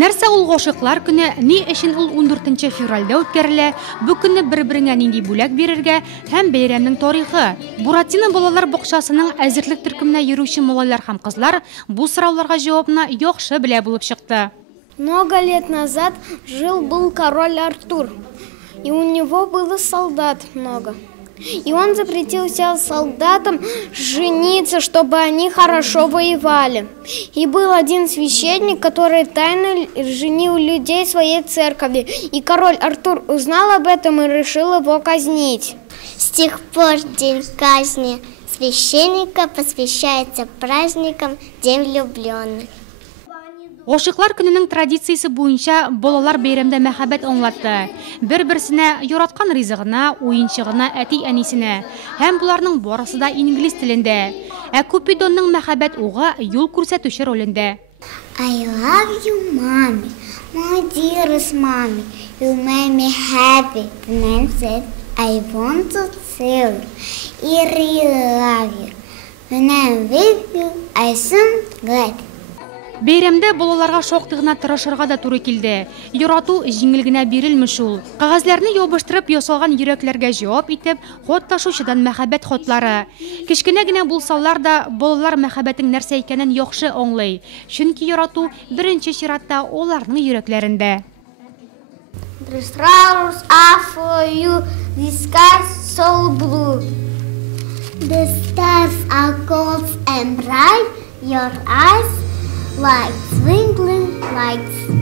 Нәрсә ул гашыйклар көне, ни өчен ул 14 февральдә үткәрелә, бу көнне бер-береңә нинди бүләк бирергә һәм бәйрәмнең тарихы. Буратино балалар бакчасының әзерлек төркеменә йөрүче малайлар һәм кызлар бу сорауларга җавапны яхшы белә булып чыкты. Много лет назад был король Артур, и у него было солдат много. И он запретил всем солдатам жениться, чтобы они хорошо воевали. И был один священник, который тайно женил людей своей церкви. И король Артур узнал об этом и решил его казнить. С тех пор день казни священника посвящается праздникам День влюбленных. Гашыйклар көненең традициясе буенча балалар бәйрәмдә мәхәббәт аңлатты. Бер-берсенә яраткан ризыгына, уенчыгына, әти-әнисенә. Һәм буларның барысы да инглиз телендә. Ә Купидонның мәхәббәт угы юл күрсәтүче ролендә. I love you, mommy. My dearest mommy. You made me happy. The man said, I want to tell you. I really love you. When I'm with you, I soon glad. Бәйрәмдә балаларга шактый гына тырышырга да туры килде. Ярату җиңел генә бирелмеш ул. Кагазларны ябыштырып ясалган йөрәкләргә җавап итеп, хат ташучыдан мәхәббәт хатлары. Кечкенә генә булсалар да, балалар мәхәббәтнең нәрсә икәнен яхшы аңлый. Чөнки ярату беренче чиратта аларның йөрәкләрендә. The stars are for you, the sky so blue. The stars are cold and bright, your eyes like twinkling lights.